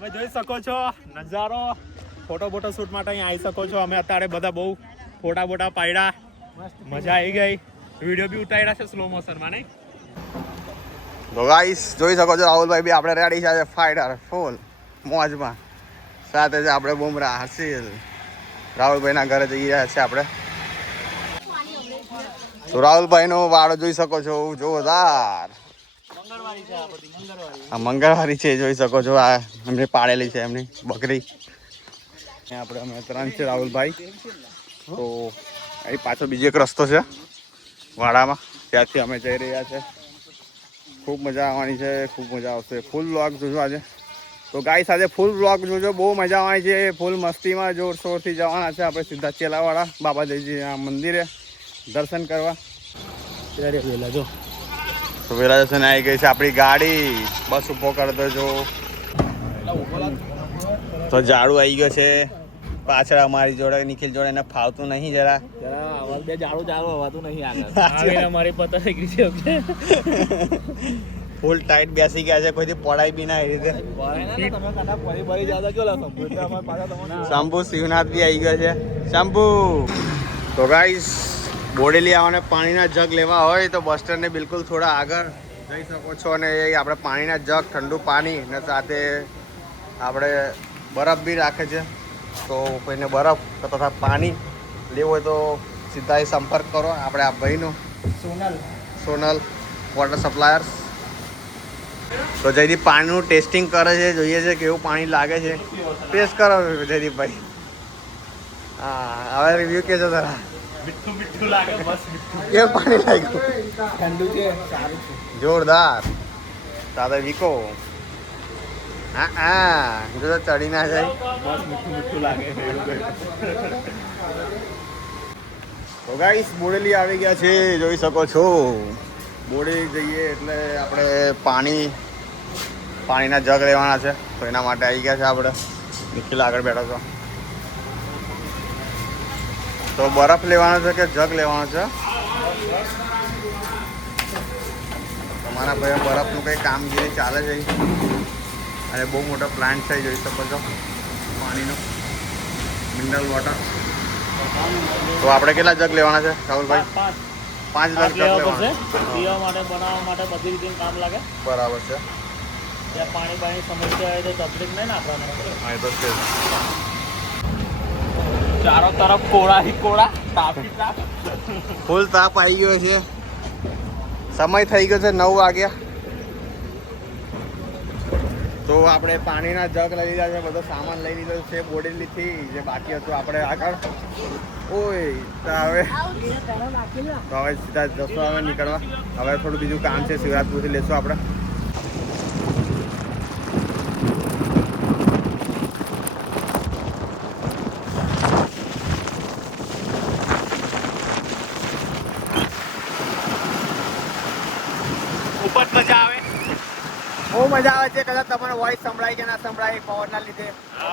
તમે જોઈ શકો છો નજારો. ફોટો શૂટ માટે અહીં આવી શકો છો. અમે અત્યારે બધા બહુ ફોટા પાડ્યા, મજા આવી ગઈ. વિડીયો બી ઉતાર્યા છે સ્લો મોશનમાં, નહીં? તો ગાઈસ જોઈ શકો છો રાહુલભાઈ બી આપણે રેડી છે ફાઇટર ફૂલ મોજમાં. સાથે છે આપણે બુમરાહ હસીલ. રાહુલભાઈના ઘરે જઈ રહ્યા છે આપણે. તો રાહુલભાઈનો વાળો જોઈ શકો છો જોરદાર. આ મંગળવારી છે જોઈ શકો છો. આ એમની પાડેલી છે એમની બકરી. આપણે અમે 3 છે રાહુલભાઈ. તો અહીં પાછળ બીજો એક રસ્તો છે વાડામાં, ત્યાંથી અમે જઈ રહ્યા છે. ખૂબ મજા આવવાની છે, ખૂબ મજા આવશે. ફૂલ વ્લોગ જોજો આજે. તો ગાઈસ આજે ફૂલ વ્લોગ જોજો, બહુ મજા આવવાની છે. ફૂલ મસ્તીમાં જોરશોરથી જવાના છે આપણે સીધા ચેલાવાળા બાબાજીના મંદિરે દર્શન કરવા. વેલા જો તો વેલા દર્શન આવી ગઈ છે આપણી ગાડી. બસ ઉભો કરી દેજો. તો ઝાડુ આવી ગયો છે પાછળ અમારી જોડે, નિખિલ જોડે. એને ફાવતું નહીં જરા બે જાડું હવાતું નહીં આગળ. મારી પતા થઈ ગઈ છે. ફૂલ ટાઈટ બેસી ગયા છે, કોઈથી પડાય બી ના એ રીતે. શંભુ શિવનાથ બી આવી ગયો છે. શંભુ તો ગાઈસ બોડેલી આવવાને પાણીના જગ લેવા હોય તો બસ સ્ટેન્ડને બિલકુલ થોડા આગળ જઈ શકો છો. અને એ આપણે પાણીના જગ, ઠંડુ પાણી ને સાથે આપણે બરફ બી રાખે છે. તો કોઈને બરફ તથા પાણી લેવું હોય તો સીધા એ સંપર્ક કરો આપણે આ ભાઈનો, સોનલ વોટર સપ્લાયર્સ. તો જયદીપ પાણીનું ટેસ્ટિંગ કરે છે, જોઈએ છે કેવું પાણી લાગે છે. ટેસ્ટ કરો જયદીપભાઈ. હા હવે રિવ્યુ કહેજો જરા. મીઠું લાગે, બસ મીઠું. કેવું પાણી લાગ્યું? ઠંડુ છે, સારું છે, જોરદાર. સાથે વીકો. હા જો ચડી ના જાય. બસ મીઠું લાગે. તો ગાઈસ બોડેલી આવી ગયા છે જોઈ શકો છો. બોડેલી જઈએ એટલે આપણે પાણીના જગ લેવાના છે. તો એના માટે આવી ગયા છે આપણે. નિખિલ આગળ બેઠો છો. તો બરફ લેવાનો છે કે જગ લેવાનો છે? તમારા ભાઈ બરફનું કંઈ કામગીરી ચાલે છે અને બહુ મોટો પ્લાન્ટ છે જોઈ શકો છો પાણીનો, મિનરલ વોટર. તો આપણે કેટલા જગ લેવાના છે રાહુલભાઈ? 5 જગ લેવાના પીવા માટે, બનાવવા માટે બધી રીતે કામ લાગે. બરાબર છે. ત્યાં પાણી સમસ્યા હોય તો તકલીફ નહીં ને આપણને. હા એ તો છે. ચારો તરફ કોળા હી કોળા, તાપી તાપ. ફૂલ તાપ આવી ગયો છે. સમય થઈ ગયો છે 9 વાગ્યા. તો આપણે પાણીના જગ લઈ લીધા છે, બધો સામાન લઈ લીધો છે બોડેલીથી. જે બાકી હતું આપણે આગળ. ઓય તો હવે સીધા જશો હવે નીકળવા. હવે થોડું બીજું કામ છે, શિવરાજપુરથી લેશું આપણે. ઉપર મજા આવે, બહુ મજા આવે છે. કદાચ તમારો વોઇસ સંભળાય કે ના સંભળાય પવનના લીધે.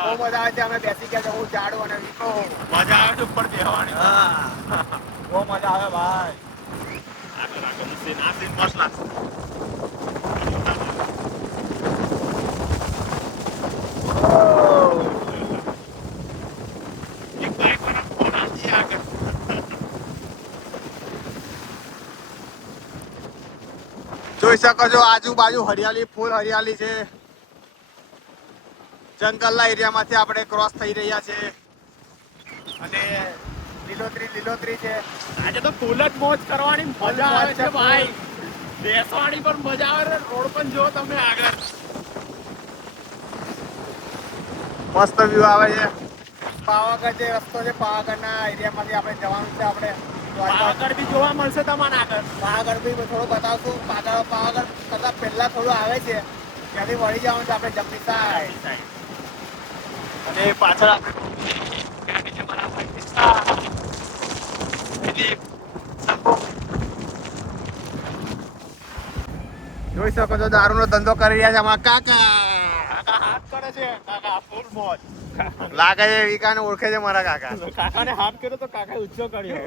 બહુ મજા આવે છે. અમે બેસી ગયા છે બહુ ઝાડુ અને વીકો. મજા આવે ઉપર બેહવાની. બહુ મજા આવે ભાઈ. આ સીન મસ્ત લાગશે. જોઈ શકો છો આજુબાજુ હરિયાળી, ફૂલ હરિયાળી છે. જંગલના એરિયામાંથી આપણે ક્રોસ થઈ રહ્યા છે અને લીલોતરી છે. આજે તો ફૂલ જ મોજ કરવાની મજા આવે છે ભાઈ. બેસવાની પણ મજા આવે. રોડ પણ જો તમે આગળ મસ્ત વ્યૂ આવે છે. પાવાગઢ જે રસ્તો છે, પાવાગઢના એરિયામાંથી આપણે જવાનું છે. આપણે આગળ બી જોવા મળશે તમારે. આગળ પાવાગઢ બી થોડું બતાવશું. પાવાગઢ કરતાં પહેલા થોડું આવે છે, ત્યાંથી વળી જવાનું છે આપણે જમણી સાઈડ. અને પાછળ આપણે જોઈ શકો છો દારૂનો ધંધો કરી રહ્યા છે અમારા કાકા. હાથ કરે છે. કાકા ફૂલ મોજ લાગે છે વિકાને ઓળખે છે મારા કાકા. કાકાને હાથ કર્યો તો કાકા ઊંચો કર્યો.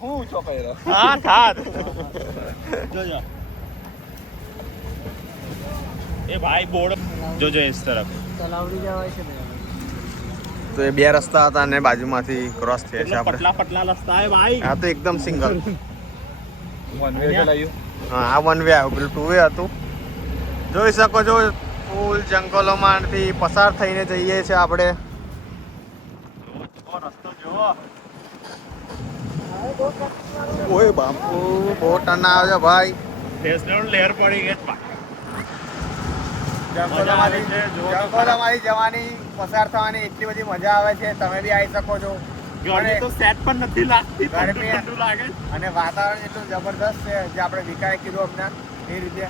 હું ઊંચો કર્યો? હાથ જોજો. એ ભાઈ બોર્ડ જોજો इस तरफ તલાવડી જવાય છે ને તો એ બે રસ્તા હતા અને બાજુમાંથી ક્રોસ થયા છે આપણે. पतला पतला रास्ता है भाई આ તો એકદમ સિંગલ. वन वे चलाइयो હા આ વન વે આવ્યું, પેલું 2 વે હતું. જોઈ શકો છો ફૂલ જંગલોમાંથી પસાર થઈને જઈએ છીએ આપણે. रस्तो जो ઓય બાપુ બહુ ટર્ન આવે છે ભાઈ. લેયર પડી ગઈ જંગલોમાંથી જવાની પસાર થવાની એટલી બધી મજા આવે છે. તમે બી આવી શકો છો. ગરમી તો સેટ પણ નથી લાગતી, ગરમી ઠંડુ લાગે અને વાતાવરણ એટલું જબરદસ્ત છે જે આપણે વિકાય કીધું હમણાં એ રીતે.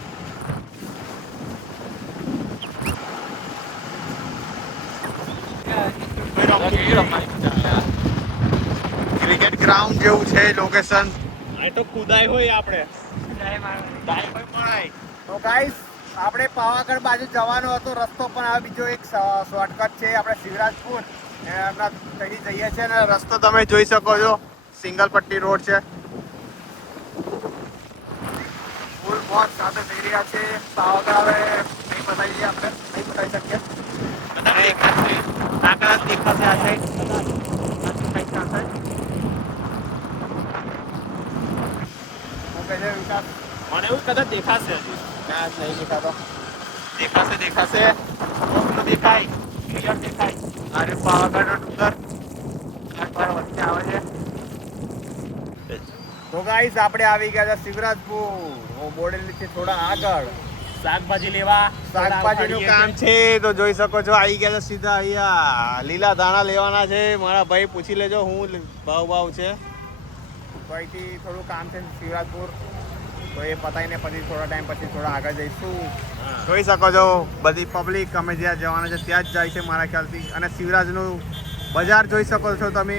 ક્રિકેટ ગ્રાઉન્ડ જેવું છે લોકેશન. આ તો કુદાય હોય આપણે દાય હોય પડાય. તો ગાઈસ આપણે પાવાગઢ બાજુ જવાનો હતો રસ્તો, પણ હવે બીજો એક શોર્ટકટ છે આપણે શિવરાજપુર એમના ત્યાંથી જઈએ છીએ ને રસ્તો તમે જોઈ શકો છો સિંગલ પટ્ટી રોડ છે. ફૂલ મોજ સાથે જઈ રહ્યા છે પાવાગઢ. હવે નહીં બતાવી દઈએ આપણે, નહીં બતાવી શકીએ. બધા દેખાશે કાકા દેખાશે આ સાઈડ મને એવું કદાચ દેખાશે હજી. ના નહીં દેખાતો. દેખાશે ઓપલું દેખાય ક્લિયર દેખાય. અરે પાવાગઢ ડુંગર આટલા વચ્ચે આવે છે. તો ગાઈસ આપણે આવી ગયા છે શિવરાજપુર બોડેલીથી થોડા આગળ. શાકભાજી લેવા શાકભાજીનું કામ છે તો જોઈ શકો છો આવી ગયા છે સીધા અહીંયા. લીલા ધાણા લેવાના છે. મારા ભાઈ પૂછી લેજો હું ભાવ છે. તો અહીંથી થોડું કામ છે શિવરાજપુર, તો એ પતાવીને પછી થોડા ટાઈમ પછી થોડા આગળ જઈશું. જોઈ શકો છો બધી પબ્લિક અમે જ્યાં જવાના છે ત્યાં જ જાય છે મારા ખ્યાલથી. અને શિવરાજનું બજાર જોઈ શકો છો તમે.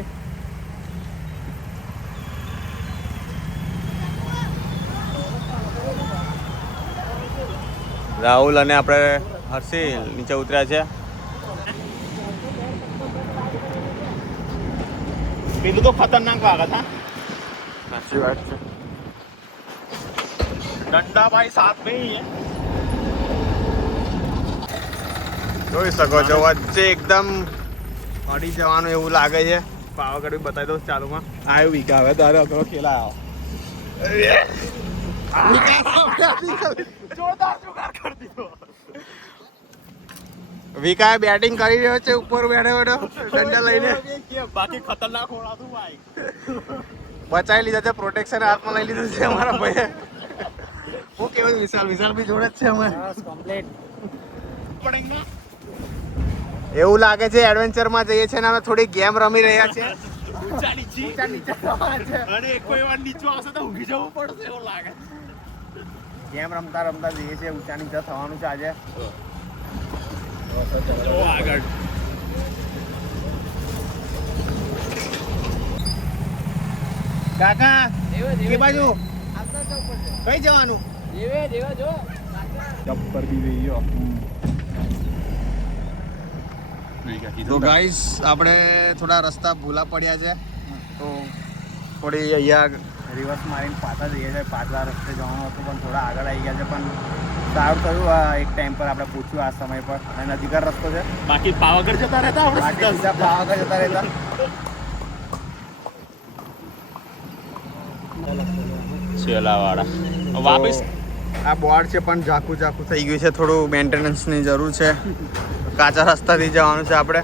રાહુલ અને આપણે હર્ષિલ નીચે ઉતર્યા છે. પેલું તો ખતરનાક વાગત હા. સાચી વાત છે. डंडा भाई साथ में ही है. જોઈ શકો છો વચ્ચે એકદમ અડી જવાનું એવું લાગે છે. પાવાગઢ બી બતાવી દઉં ચાલુમાં. આવ્યું વીકા હવે તારે અઘરો ખેલા જોરદાર જુગાર કરી દીધો. વિકાએ બેટિંગ કરી રહ્યો છે ઉપર બેઠો બેઠો દંડા લઈને. બાકી ખતરનાક હોડાતું ભાઈ. બચાવી લીધા છે, પ્રોટેક્શન હાથમાં લઈ લીધું છે અમારા ભાઈએ. હું કેવું વિશાલ બી જોડે જ છે અમે. પડેંગે એવું લાગે છે એડવેન્ચરમાં જઈએ છીએ ને અમે થોડી ગેમ રમી રહ્યા છે. ઊંચા નીચે અને કોઈ વાર નીચે આવશે તો ઊંઘી જવું પડશે એવું લાગે. ગેમ રમતા રમતા જઈએ છીએ. ઊંચા નીચે થવાનું છે આજે. જો આગળ કાકા કે બાજુ કઈ જવાનું? ચપ્પર બી વેયો. તો ગાઈસ આપણે થોડા રસ્તા ભૂલા પડ્યા છે તો થોડી અહીંયા રિવર્સ મારીને પાછા જઈએ છીએ. પાછલા રસ્તે જવાનું હતું પણ થોડા આગળ આવી ગયા છે, પણ સારું થયું આ એક ટાઈમ પર આપણે પૂછ્યું આ સમય પર. અને નજીક જ રસ્તો છે. બાકી પાવાગઢ જતા રહેતા બાકી આપણે સીધા પાવાગઢ જતા રહેતા. છેલાવાળા વાપસ આ બોર્ડ છે પણ ઝાકું થઈ ગયું છે. થોડું મેન્ટેનન્સની જરૂર છે. કાચા રસ્તાથી જવાનું છે આપણે.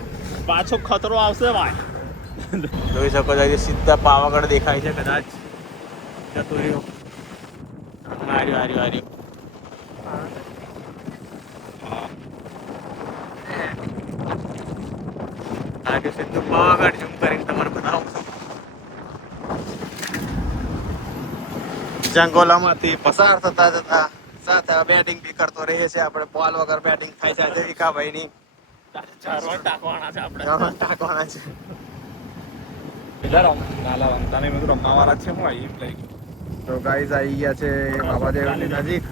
પાછો ખતરો આવશે ભાઈ. જોઈ શકો છો કે સીધા પાવાગઢ દેખાય છે. કદાચ જતું રહ્યું. હાર્યું. સીધું પાવાગઢ ઝૂમ કરીને તમારે બતાવું છું. જંગલોમાંથી પસાર થતા સાથે બેટિંગ બી કરતો રહીએ છીએ આપણે. બોલ વગર બેટિંગ થાય છે આજે વિકાભાઈની. ચારવા ટાકવાના છે આપણે. ટાંકવાના છે. રમવાવાળા છે હું આવી લઈ તો ગાઈઝ આવી ગયા છે બાબાદેવની નજીક.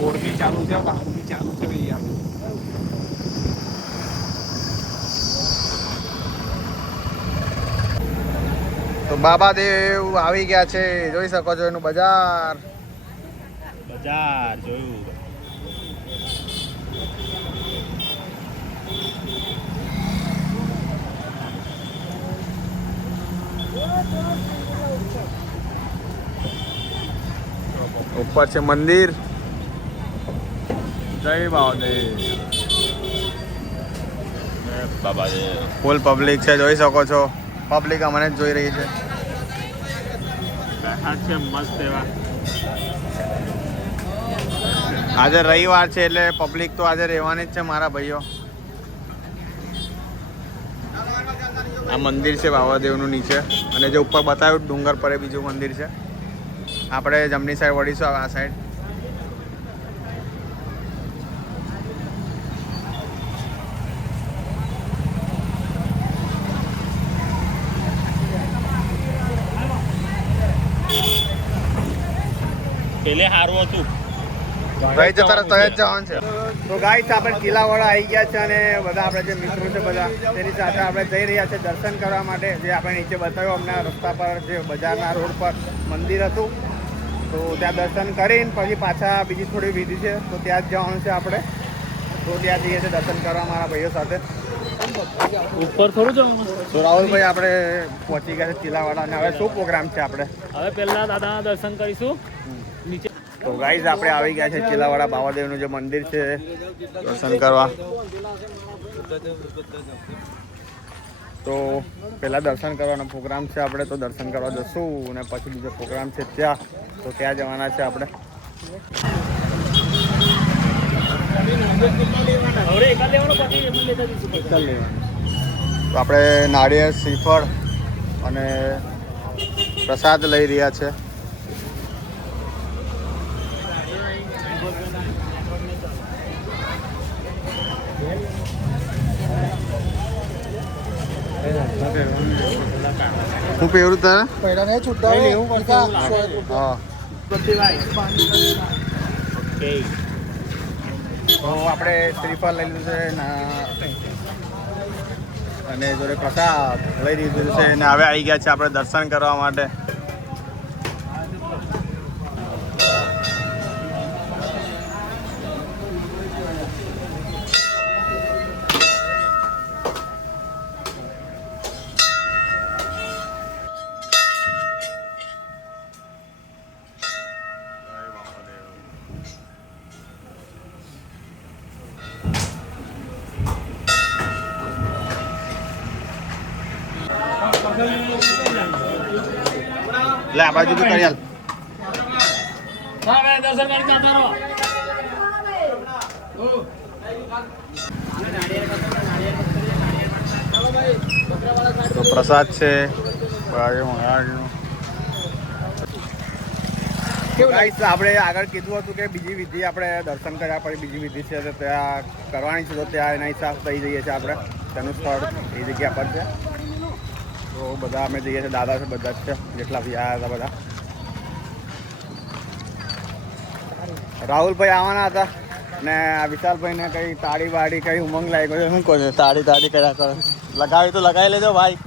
બોર્ડ બી ચાલુ છે, બહાર બી ચાલુ છે યાર. તો તો બાબા દેવ આવી ગયા છે, જોઈ શકો છો એનું બજાર. બજાર જોયું. ઉપર છે મંદિર. જય બાબાદેવ. બાબા રે ફૂલ પબ્લિક છે, જોઈ શકો છો. પબ્લિક અમને જ જોઈ રહી છે. બેઠા છે મસ્ત એવા. આજે રવિવાર છે એટલે પબ્લિક તો આજે રહેવાની જ છે મારા ભાઈઓ. આ મંદિર છે બાબાદેવનું નીચે, અને જે ઉપર બતાવ્યું ડુંગર પર એ બીજું મંદિર છે. આપણે જમણી સાઈડ વળીશું આ સાઈડ. પેલે સારું હતું. ભાઈ જતા રહે તો જ જવાનું છે. તો ગાઈસ આપણે કિલ્લાવાળા આવી ગયા છે, અને બધા આપણે જે મિત્રો છે બધા તેની સાથે આપણે જઈ રહ્યા છે દર્શન કરવા માટે. જે આપણે નીચે બતાવ્યું અમને રસ્તા પર જે બજારના રોડ પર મંદિર હતું, તો ત્યાં દર્શન કરીને પછી પાછા બીજી થોડી વિધિ છે તો ત્યાં જ જવાનું છે આપણે. તો ત્યાં જઈએ છીએ દર્શન કરવા મારા ભાઈઓ સાથે. ઉપર થોડું જવાનું. તો રાહુલભાઈ આપણે પહોંચી ગયા છે કિલ્લાવાળા, અને હવે શું પ્રોગ્રામ છે આપણે? હવે પહેલા દાદાના દર્શન કરીશું નીચે. તો ગાઈઝ આપણે આવી ગયા છે કિલ્લાવાળા બાબાદેવનું જે મંદિર છે દર્શન કરવા. તો પહેલા દર્શન કરવાનો પ્રોગ્રામ છે આપણે, તો દર્શન કરવા જશું, અને પછી બીજો પ્રોગ્રામ છે ત્યાં, તો ત્યાં જવાના છે આપણે. તો આપણે નાળિયેર, શ્રીફળ અને પ્રસાદ લઈ રહ્યા છે. શું પહેરું તારે? હા. તો આપણે શ્રીફળ લઈ લીધું છે અને જોડે પ્રસાદ લઈ લીધું છે, અને હવે આવી ગયા છે આપણે દર્શન કરવા માટે. લે આ બાજુ બી કરી હાલ. તો પ્રસાદ છે આપણે આગળ કીધું હતું કે બીજી વિધિ આપણે દર્શન કર્યા પછી બીજી વિધિ છે તો ત્યાં કરવાની છે, તો ત્યાં એના હિસાબ થઈ જઈએ છીએ આપણે. તેનું સ્થળ એ જગ્યા પર છે, તો બધા અમે જઈએ છીએ. દાદા છે બધા જ છે, જેટલા બી આવ્યા હતા બધા. રાહુલભાઈ આવવાના હતા, ને આ વિશાલભાઈને કઈ તાળી વાળી કઈ ઉમંગ લાગ્યો છે. શું કહો છો? તાળી કર્યા કરો. લગાવી તો લગાવી લેજો ભાઈ.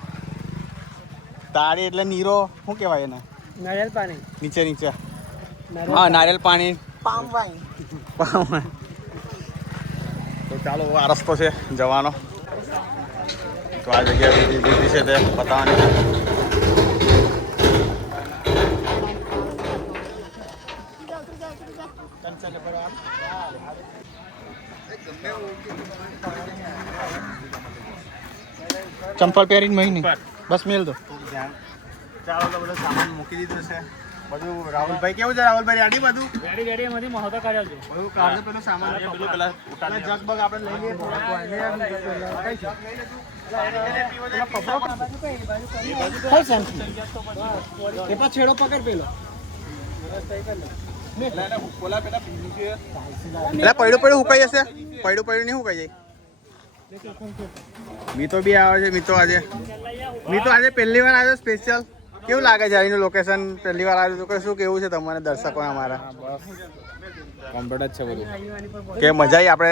તાળી એટલે નીરો શું કહેવાય એને? નારિયેળ પાણી. નીચે હા, નારિયેળ પાણી. Palm wine. તો ચાલો આ રસ્તો છે જવાનો. તો આ જગ્યા બીજી છે તે બતાવવાની છે. ચંપલ પહેરીને મહિને બસ મેલ દો. ચાલો તો બધો સામાન મૂકી દીધો છે બધું. રાહુલભાઈ કેવું છે? રાહુલભાઈ રેડી? બધું રેડી એમાંથી મહોતા કાઢ્યા છે બધું કાઢે. પેલું સામાન પેલા જગબગ આપણે લઈ લઈએ થોડા. છેડો પકડ પેલો. પડ્યું હુકાઈ જશે. પડ્યું નહીં હુકાઈ જાય. મીતો બી આવે છે. મીતો આજે પહેલી વાર આવ્યો સ્પેશિયલ. કેવું લાગે છે અહીંનું લોકેશન? પહેલી વાર આવ્યું તો શું કેવું છે તમારે દર્શકો અમારા? કમ્પ્લીટ જ છે બધું. કે મજા આવી? આપણે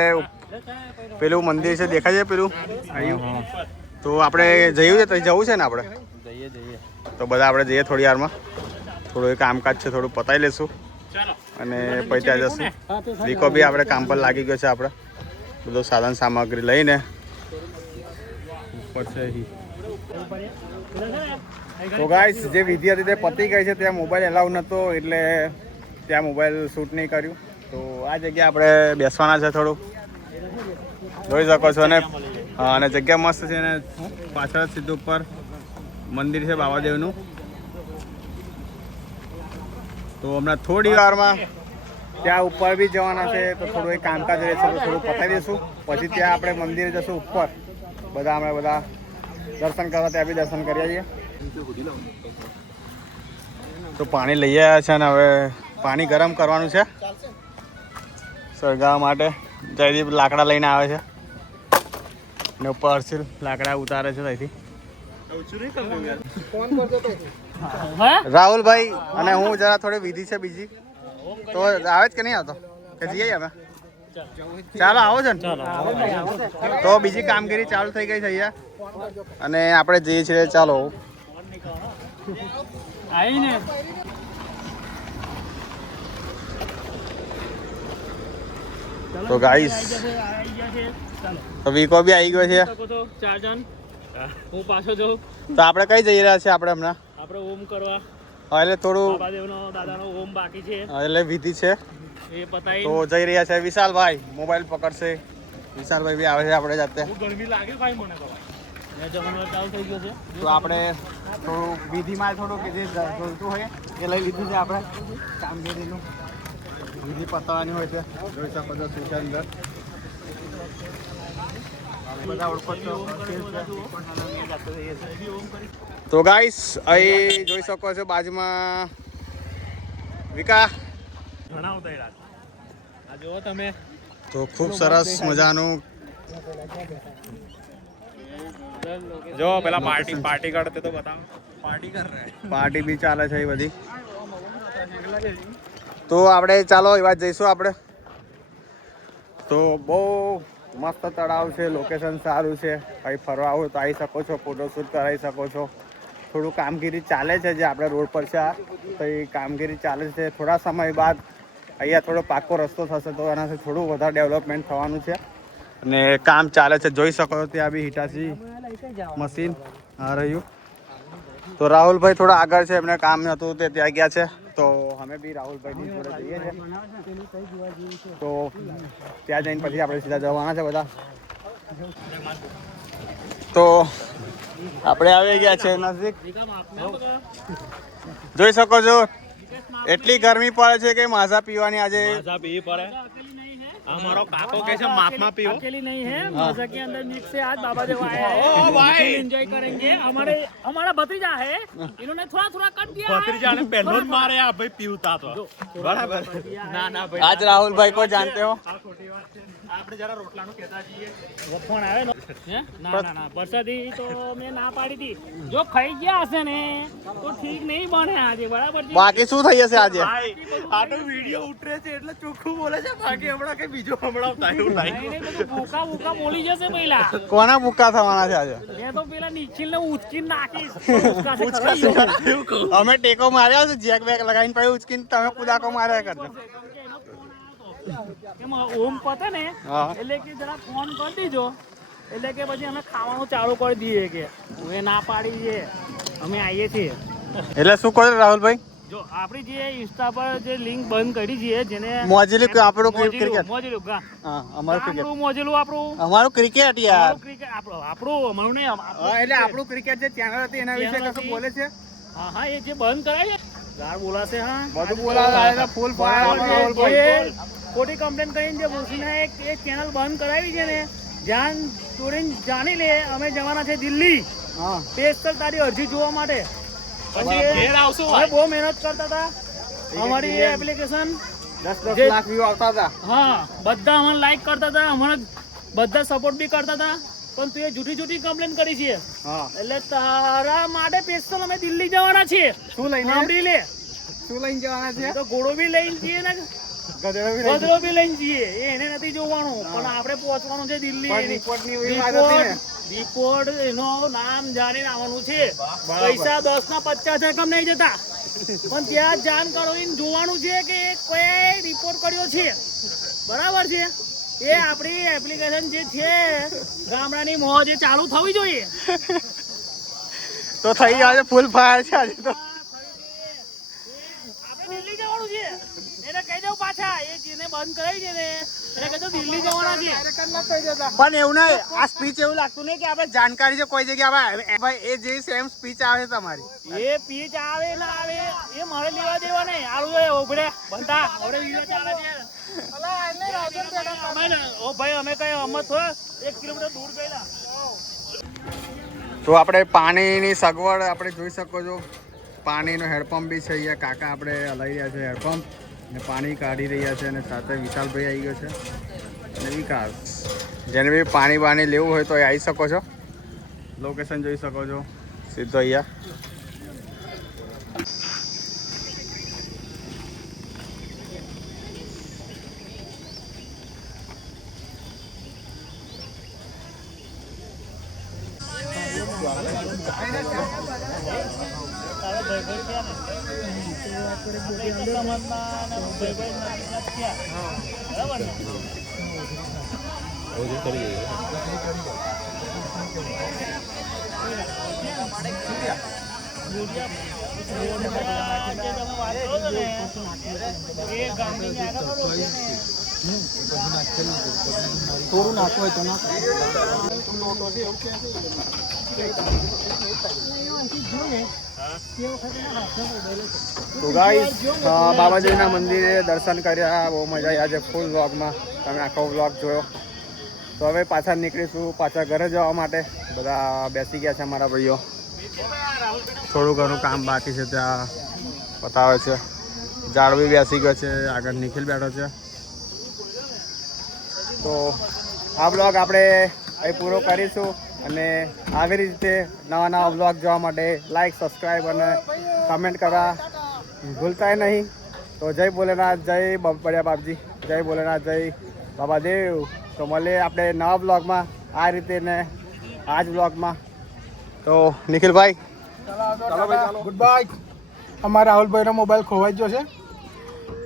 પેલું મંદિર છે દેખાય છે પેલું, તો આપણે જવું છે ને આપણે? જઈએ તો બધા આપણે જઈએ થોડી વારમાં. થોડું એ કામકાજ છે થોડું પતાવી લેશું ચાલો અને પછી ત્યાં જશું. રીકો બી આપણે કામ પર લાગી ગયો છે. આપણે બધું સાધન સામગ્રી લઈને ઉપર છે. તો ગાઈસ જે વિધિ હતી તે પતી ગઈ છે. ત્યાં મોબાઈલ એલાઉ નહોતો એટલે ત્યાં મોબાઈલ શૂટ નહીં કર્યું. તો આ જગ્યા આપણે બેસવાના છે થોડું જોઈ શકો છો. અને હા અને જગ્યા મસ્ત છે અને પાછળ સીધું ઉપર મંદિર છે બાબાદેવનું. તો હમણાં થોડી વારમાં ત્યાં ઉપર બી જવાના છે. તો થોડું એ કામકાજ રહેશે તો થોડું પતાવી દઈશું. પછી ત્યાં આપણે મંદિરે જશું ઉપર. બધા અમે બધા દર્શન કરવા ત્યાં બી દર્શન કરી આવીએ. તો પાણી લઈ આવ્યા છે અને હવે પાણી ગરમ કરવાનું છે સળગાવવા માટે. જયદીપ લાકડા લઈને આવે છે ને ઉપર હર્ષિલ લાકડા ઉતારે છે ત્યાંથી. રાહુલભાઈ અને હું જરા થોડી વિધિ છે બીજી તો આવે જ કે નહીં આવતો કે જઈએ અમે? ચાલો આવો છો ને. તો બીજી કામગીરી ચાલુ થઈ ગઈ છે અહીંયા અને આપણે જઈએ છીએ. ચાલો તો ગાઈસ તો વીકો બી આવી ગયો છે. હું પાછો જાઉં તો આપણે કઈ જઈ રહ્યા છીએ આપણે હમણાં? આપણે ઓમ કરવા એટલે થોડું બાબાદેવનો દાદાનો ઓમ બાકી છે એટલે વિધિ છે એ પતાઈ. તો જઈ રહ્યા છે. વિશાલભાઈ મોબાઈલ પકડશે. વિશાલભાઈ બી આવે છે આપણે જાતે. ગરમી લાગે ભાઈ મને તો જમણવાર ચાલુ થઈ ગયો છે. તો આપણે થોડું વિધિમાં થોડું કે જે જોઈતું હોય એ લઈ લીધું છે આપણે. કામગીરીનું વિધિ પતાવવાની હોય છે. જોઈ શકો છો શું છે અંદર. બધા ઓળખો છો. તો ગાઈસ અહીં જોઈ શકો છો બાજુમાં વિકા ઘણા ઉતાર્યા આ જુઓ તમે. તો ખૂબ સરસ મજાનું જો પેલા પાર્ટી કરતે તો બતાવો. પાર્ટી કર રહે પાર્ટી બી ચાલે છે એ બધી. તો આપણે ચાલો એ વાત જઈશું આપણે. તો બહુ મસ્ત તળાવ છે. લોકેશન સારું છે. અહીં ફરવા આવો તો આવી શકો છો. ફોટોશૂટ કરાવી શકો છો. થોડું કામગીરી ચાલે છે જે આપણે રોડ પર છે તો એ કામગીરી ચાલે છે. થોડા સમય બાદ અહીંયા થોડો પાકો રસ્તો થશે તો એનાથી થોડું વધારે ડેવલપમેન્ટ થવાનું છે અને કામ ચાલે છે. જોઈ શકો છો ત્યાં બી હિટાચી મશીન આ રહ્યું. તો રાહુલભાઈ થોડા આગળ છે. એમને કામ હતું તે ત્યાં ગયા છે. તો અમે બી રાહુલભાઈની જોડે જઈએ છીએ. તો ત્યાં જઈને પછી આપણે સીધા જવાના છે બધા. તો આપણે આવી ગયા છે નજીક. જોઈ શકો છો એટલી ગરમી પડે છે કે માઝા પીવાની આજે माजा पी पड़े हमारा काको कैसे माप में पियो अकेली नहीं है माजा के अंदर मिक्स से आज बाबा देव आया है। ओ भाई एंजॉय करेंगे। हमारा भतीजा है, इन्होंने थोड़ा थोड़ा कट दिया है। भतीजा ने पहले ही मारे आप भाई पीवता तो बराबर ना ना भाई आज राहुल भाई को जानते हो. આપણે જરા રોટલાનું કહેતા છીએ वो फोन आवे ना ना ना बरसाती तो मैं ना पाड़ी थी जो खाई गया हसे ने तो ठीक नहीं बने आज बराबर जी। બાકી શું થઈ જશે આજે? ભાઈ આ તો વિડિયો ઉતરે છે એટલે ચોખ્ખું બોલે છે બાકી હમણાં કઈ બીજો હમણાં તાયું नहीं नहीं तो भूखा भूखा बोली जैसे पहला કોના ભૂકા થવાના છે આજે? मैं तो पहला निखिल ने उचकी नाखी उसका से खराब અમે ટેકો માર્યા છે. જેક બેક લગાવીને પછી ઉચકીને તમે કુદાકો માર્યા કરજો. ઓમ પતે ને હા. એટલે કે જરા ફોન કરી દીજો એટલે કે પછી અમે ખાવાનું ચાલુ કરી દઈએ કે હવે ના પાડી છે અમે આવીએ છીએ. એટલે શું કહો છો રાહુલભાઈ? જો આપણી જે ઇન્સ્ટા પર જે લિંક બંધ કરી છે જેને મોજેલું કે આપણું ક્રિકેટ? મોજેલું હા અમારું ક્રિકેટ. આપણું મોજેલું આપણું અમારું ક્રિકેટ યાર. ક્રિકેટ આપણું અમારું નહીં હા એટલે આપણું ક્રિકેટ જે ચેનલ હતી એના વિશે કશું બોલે છે? હા હા એ જે બંધ કરાય છે ગાર બોલાશે હા બધું બોલાવે ફૂલ ફાયર. ખોટી કમ્પ્લેન કરીને જે ભૂસીને એક ચેનલ બંધ કરાવી છે ને ધ્યાન જોડીને જાણી લે અમે જવાના છે દિલ્હી હા સ્પેશિયલ તારી અરજી જોવા માટે. પછી ઘેર આવશું અમે બહુ મહેનત કરતા હતા અમારી એ એપ્લિકેશન 10 લાખ વ્યૂ આવતા હતા. હા બધા અમને લાઈક કરતા હતા અમને બધા સપોર્ટ બી કરતા હતા પણ તું એ જૂઠી કમ્પ્લેન કરી છે હા એટલે તારા માટે સ્પેશિયલ અમે દિલ્હી જવાના છીએ. શું લઈને સાંભળી લે શું લઈને જવાના છે? તો ઘોડો બી લઈને છીએ ને ગધેડો બી લઈને જઈએ એને નથી જોવાનું પણ આપણે પહોંચવાનું છે દિલ્હી રિપોર્ટ એનો નામ જાણીને આવવાનું છે પૈસા 10 ના 50 એકમ નહીં જતા પણ ત્યાં જાણ કરીને જોવાનું છે કે કોઈ રિપોર્ટ કર્યો છે બરાબર છે એ આપણી એપ્લિકેશન જે છે ગામડાની મોહ જે ચાલુ થવી જોઈએ તો થઈ ગયા છે ફૂલ ફાયર છે આજે તો આપણે દિલ્હી જવાનું છે એને કહી દઉં પાછા એ જેને બંધ કરાવી છે ને એને કહી દઉં દિલ્હી જવાના છે પણ એવું નહીં આ સ્પીચ એવું લાગતું નહીં કે આપણે જાણકારી છે કોઈ જગ્યાએ ભાઈ એ જે સેમ સ્પીચ આવે તમારી એ પીચ આવે ના આવે એ મારે લેવા દેવા નહીં આલું એ ઉભરે બનતા હવે વિડિયો ચાલે છે ઓ ભાઈ અમે કઈ અમત હોય 1 કિલોમીટર દૂર ગયેલા તો આપણે પાણીની સગવડ આપણે જોઈ શકો છો પાણીનો હેડપંપ બી છે અહીંયા કાકા આપણે લઈ રહ્યા છે હેડપંપ અને પાણી કાઢી રહ્યા છે અને સાથે વિશાલભાઈ આવી ગયો છે અને વિકાસ જેને બી પાણી લેવું હોય તો એ આવી શકો છો લોકેશન જોઈ શકો છો સીધો અહીંયા થોડું નાખવું હોય તો તો ગાઈસ બાબાજીના મંદિરે દર્શન કર્યા બહુ મજા આવી આજે ફૂલ વ્લોગમાં તમે આખો વ્લોગ જોયો તો હવે પાછા નીકળીશું પાછા ઘરે જવા માટે બધા બેસી ગયા છે અમારા ભાઈઓ થોડું ઘણું કામ બાકી છે ત્યાં બતાવે છે જાળવી બેસી ગયો છે આગળ નિખિલ બેઠો છે તો આ બ્લોગ આપણે અહીં પૂરો કરીશું અને આવી રીતે નવા નવા બ્લોગ જોવા માટે લાઈક સબસ્ક્રાઈબ અને કમેન્ટ કરવા ભૂલતાય નહીં તો જય ભોલેનાથ જય બળિયા બાપજી જય ભોલેનાથ જય બાબા દેવ તો મળીએ આપણે નવા બ્લોગમાં આ રીતે ને આ જ બ્લોગમાં તો નિખિલભાઈ ચાલો ભાઈ ગુડ બાય અમારા રાહુલભાઈનો મોબાઈલ ખોવાઈ ગયો છે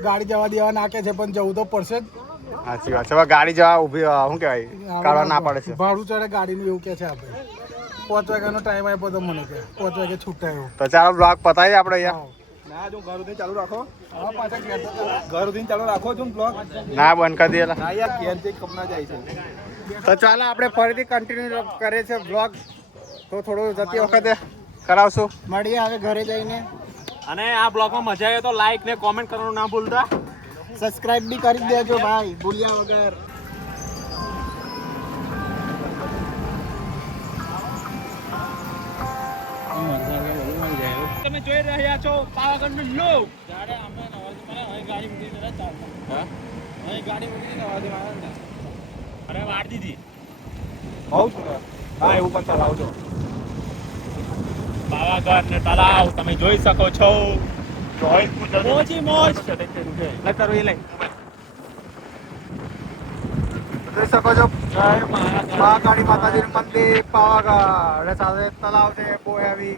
ગાડી જવા દેવા નાખે છે પણ જવું તો પડશે જ સાચી વાત છે હવે ગાડી જવા ઊભી શું કહેવાય કાઢવા ના પડે છે ભાડું ચડે ગાડીનું એવું કે છે આપણે 5 વાગ્યાનો ટાઈમ આપ્યો તો મને કે 5 વાગે છૂટા એવું તો ચાલો બ્લોગ પતાવીએ આપણે અહીંયા ના જો ઘર સુધી ચાલુ રાખો હા પાછા ઘર સુધી ચાલુ રાખો છું બ્લોગ ના બંધ કરી દેલા ના યાર ઘેરથી કપના જાય છે તો ચાલો આપણે ફરીથી કન્ટિન્યુ કરીએ છીએ બ્લોગ તો થોડું જતી વખતે કરાવશું મળીએ હવે ઘરે જઈને અને આ બ્લોગમાં મજા આવે તો લાઈક ને કોમેન્ટ કરવાનું ના ભૂલતા સબસ્ક્રાઇબ બી કરી દેજો ભાઈ ભૂલ્યા વગર તમે જોઈ રહ્યા છો પાવાગઢનો લોક જ્યારે અમે નવાજી મારે હવે ગાડી મૂકી દીધા ચાલતા હા હવે ગાડી મૂકી નવાજી મારે અરે વાર દીધી હોઉં છું હા એવું પણ ચલાવજો પાવાગઢ ને તળાવ તમે જોઈ શકો છો મોજી મોજ જોઈ શકો છો મહાકાળી માતાજીનું મંદિર પાવાગઢ સાથે તળાવ છે બહુ આવી